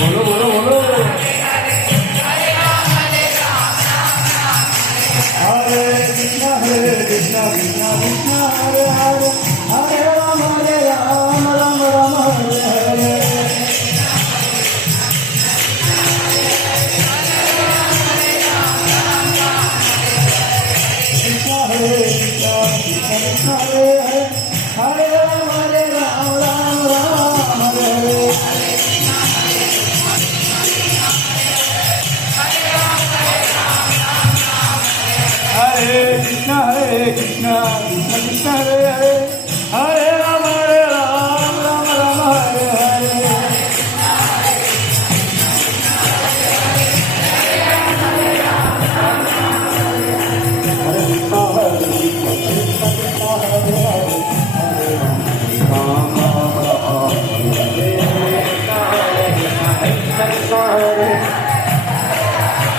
बोलो बोलो बोलो हरे कृष्ण कृष्ण कृष्ण हरे हरे हरे राम राम राम हरे हरे कृष्ण हरे Krishna Krishna Hare Hare Hare Ram Ram Ram Hare Hare Hare Krishna Krishna Krishna Hare Hare Hare Ram Ram Ram Hare Hare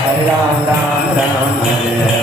Hare Ram Ram Ram Hare